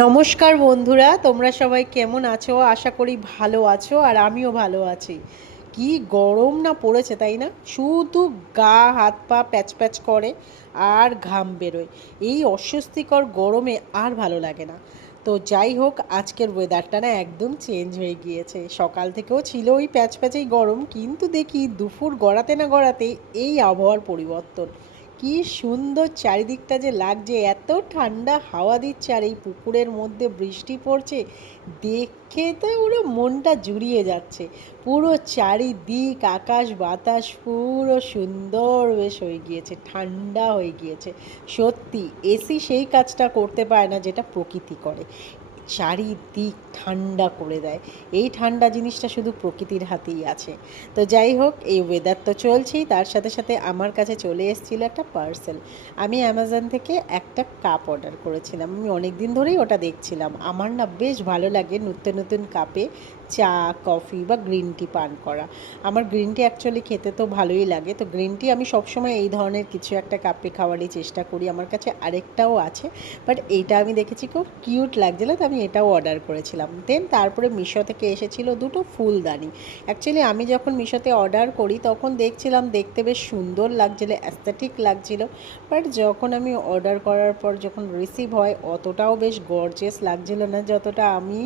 নমস্কার বন্ধুরা, তোমরা সবাই কেমন আছো? আশা করি ভালো আছো আর আমিও ভালো আছি। কি গরম না পড়েছে, তাই না? শুধু গা হাত পা প্যাচ প্যাচ করে আর ঘাম বেরোয়। এই অস্বস্তিকর গরমে আর ভালো লাগে না। তো যাই হোক, আজকের ওয়েদারটা না একদম চেঞ্জ হয়ে গিয়েছে। সকাল থেকেও ছিল ওই প্যাচ প্যাচেই গরম, কিন্তু দেখি দুপুর গড়াতে না গড়াতে এই আবহাওয়ার পরিবর্তন। কি সুন্দর চারিদিকটা যে লাগছে, এত ঠান্ডা হাওয়া দিচ্ছে আর এই পুকুরের মধ্যে বৃষ্টি পড়ছে, দেখে তো পুরো মনটা জুড়িয়ে যাচ্ছে। পুরো চারিদিক আকাশ বাতাস পুরো সুন্দর বেশ হয়ে গিয়েছে, ঠান্ডা হয়ে গিয়েছে। সত্যি এসি সেই কাজটা করতে পারে না যেটা প্রকৃতি করে, চারিদিক ঠান্ডা করে দেয়। এই ঠান্ডা জিনিসটা শুধু প্রকৃতির হাতেই আছে। তো যাই হোক, এই ওয়েদার তো চলছেই, তার সাথে সাথে আমার কাছে চলে এসেছিলো একটা পার্সেল। আমি অ্যামাজন থেকে একটা কাপ অর্ডার করেছিলাম। আমি অনেক দিন ধরেই ওটা দেখছিলাম। আমার না বেশ ভালো লাগে নতুন নতুন কাপে চা কফি বা গ্রিন টি পান করা। আমার গ্রিন টি অ্যাকচুয়ালি খেতে তো ভালোই লাগে, তো গ্রিন টি আমি সবসময় এই ধরনের কিছু একটা কাপে খাওয়ারই চেষ্টা করি। আমার কাছে আরেকটাও আছে, বাট এইটা আমি দেখেছি খুব কিউট লাগছিলো, তো আমি এটাও অর্ডার করেছিলাম। দেন তারপরে মিশো থেকে এসেছিলো দুটো ফুলদানি। অ্যাকচুয়ালি আমি যখন মিশোতে অর্ডার করি তখন দেখছিলাম দেখতে বেশ সুন্দর লাগছিলো, অ্যাস্থেটিক লাগছিলো, বাট যখন আমি অর্ডার করার পর যখন রিসিভ হয় অতটাও বেশ গর্জিয়াস লাগছিলো না, যতটা আমি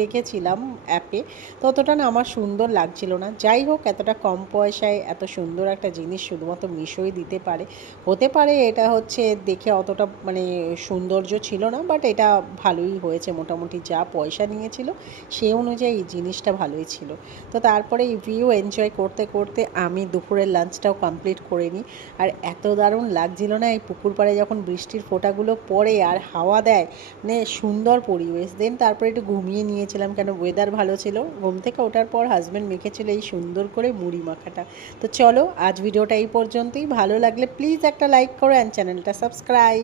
দেখেছিলাম অ্যাপে, ততটা না আমার সুন্দর লাগছিল না। যাই হোক, এতটা কম পয়সায় এত সুন্দর একটা জিনিস শুধুমাত্র মিশোই দিতে পারে। হতে পারে এটা হচ্ছে দেখে অতটা সৌন্দর্য ছিল না, বাট এটা ভালোই হয়েছে। মোটামুটি যা পয়সা নিয়েছিল সেই অনুযায়ী এই জিনিসটা ভালোই ছিল। তো তারপরে এই ভিউ এনজয় করতে করতে আমি দুপুরের লাঞ্চটাও কমপ্লিট করে নিই। আর এত দারুণ লাগছিল না এই পুকুর পাড়ে যখন বৃষ্টির ফোঁটাগুলো পড়ে আর হাওয়া দেয়, সুন্দর পরিবেশ। দেন তারপরে একটু ঘুমিয়ে নিয়েছিলাম, কেন ওয়েদার ভালো ছিল। ঘুম থেকে ওঠার পর হাজব্যান্ড মেখেছিল এই সুন্দর করে মুড়ি মাখাটা। তো চলো, আজ ভিডিওটা এই পর্যন্তই। ভালো লাগলে প্লিজ একটা লাইক করো অ্যান্ড চ্যানেলটা সাবস্ক্রাইব।